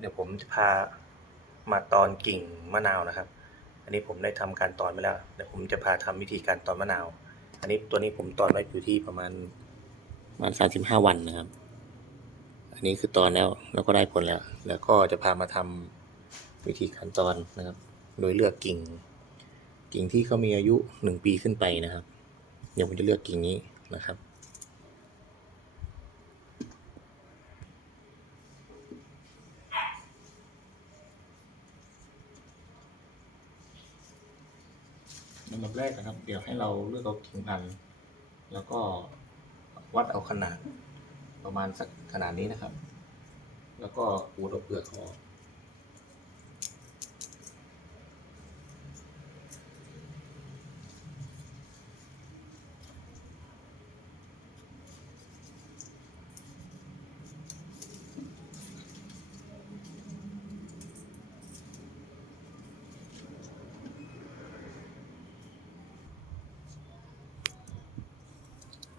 เดี๋ยวผมจะพามาตอนกิ่งมะนาวนะครับ อันนี้ผมได้ทำการตอนไปแล้ว เดี๋ยวผมจะพาทำวิธีการตอนมะนาว อันนี้ตัวนี้ผมตอนไว้อยู่ที่ประมาณประมาณสามสิบห้าวันนะครับ อันนี้คือตอนแล้วแล้วก็ได้ผลแล้ว แล้วก็จะพามาทำวิธีการตอนนะครับ โดยเลือกกิ่ง กิ่งที่เขามีอายุหนึ่งปีขึ้นไปนะครับ เดี๋ยวผมจะเลือกกิ่งนี้นะครับ อันดับแรกนะครับ เดี๋ยวให้เราเลือกเอากิ่งพันธุ์แล้วก็วัดเอาขนาดประมาณสักขนาดนี้นะครับ แล้วก็อูดเอาเปลือกเขาออก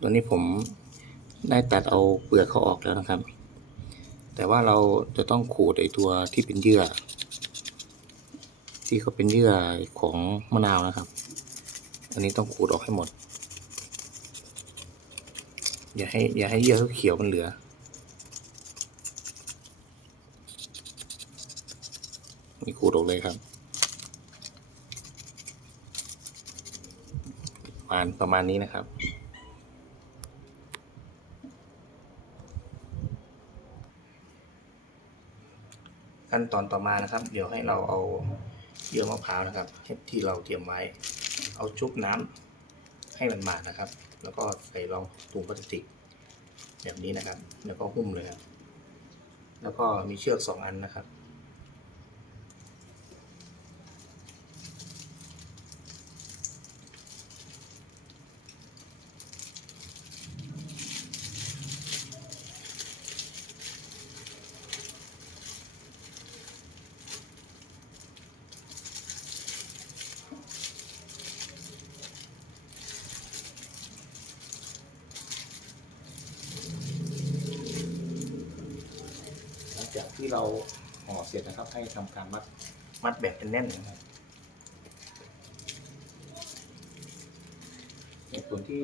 ตัวนี้ผมได้ตัดเอาเปลือกเขาออกแล้วนะครับ แต่ว่าเราจะต้องขูดไอตัวที่เป็นเยื่อ ที่เขาเป็นเยื่อของมะนาวนะครับ อันนี้ต้องขูดออกให้หมด อย่าให้อย่าให้เยื่อเขียวมันเหลือนี่ขูดออกเลยครับ ประมาณประมาณนี้นะครับ ขั้นตอนต่อมานะครับ เดี๋ยวให้เราเอาเยื่อมะพร้าวนะครับที่เราเตรียมไว้ เอาชุบน้ำให้มันหมาดนะครับ แล้วก็ใส่รองถุงพลาสติกแบบนี้นะครับ แล้วก็หุ้มเลยครับแล้วก็มีเชือกสองอันนะครับ ที่เราห่อเสร็จนะครับ ให้ทำการมัดมัดแบบเป็นแน่นนะครับเหตุผลที่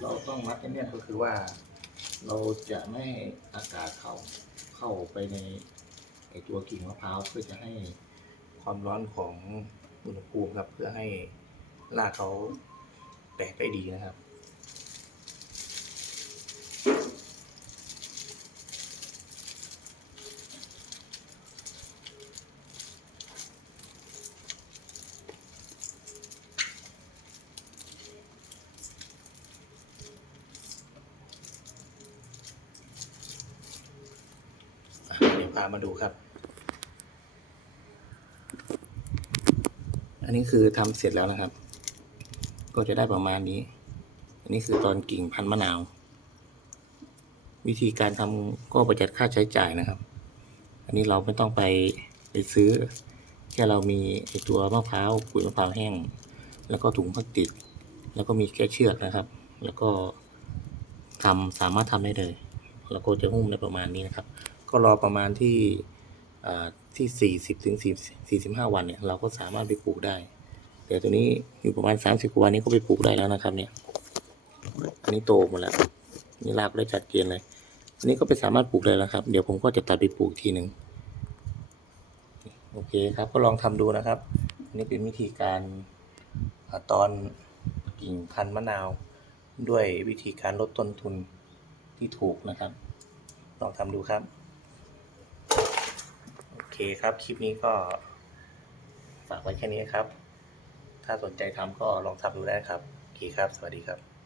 เราต้องมัดแน่นก็คือว่า เราจะไม่ให้อากาศเข้าเข้าไปในไอตัวกิ่งมะพร้าวเพื่อจะให้ความร้อนของอุณหภูมิครับ เพื่อให้รากเขาแตกได้ดีนะครับ อะเดี๋ยวพามาดูครับ อันนี้คือทำเสร็จแล้วนะครับ ก็จะได้ประมาณนี้ อันนี้คือตอนกิ่งพันมะนาว วิธีการทำก็ประหยัดค่าใช้จ่ายนะครับ อันนี้เราไม่ต้องไปไปซื้อ แค่เรามีตัวมะพร้าวขุยมะพร้าวแห้ง แล้วก็ถุงพลาสติก แล้วก็มีแค่เชือกนะครับ แล้วก็ทำสามารถทำได้เลย แล้วก็จะหุ้มได้ประมาณนี้นะครับ ก็รอประมาณที่อ่าที่ 40ถึง40 45 วันเนี่ยเราก็สามารถไปปลูกได้ แต่ตัวนี้อยู่ประมาณ 30กว่าวันนี้ก็ไปปลูกได้แล้วนะครับ เนี่ย อันนี้โตหมดแล้วนี่รากได้จัดเกณฑ์เลยอันนี้ก็ไปสามารถปลูกได้แล้วครับ เดี๋ยวผมก็จะตัดไปปลูกทีหนึ่งโอเคครับก็ลองทำดูนะครับอันนี้เป็นวิธีการตอนกิ่งพันธุ์มะนาว ด้วยวิธีการลดต้นทุนที่ถูกนะครับ ลองทำดูครับ เคครับ คลิปนี้ก็ฝากไว้แค่นี้ครับ ถ้าสนใจทำก็ลองทำดูได้ครับ โอเคครับ สวัสดีครับ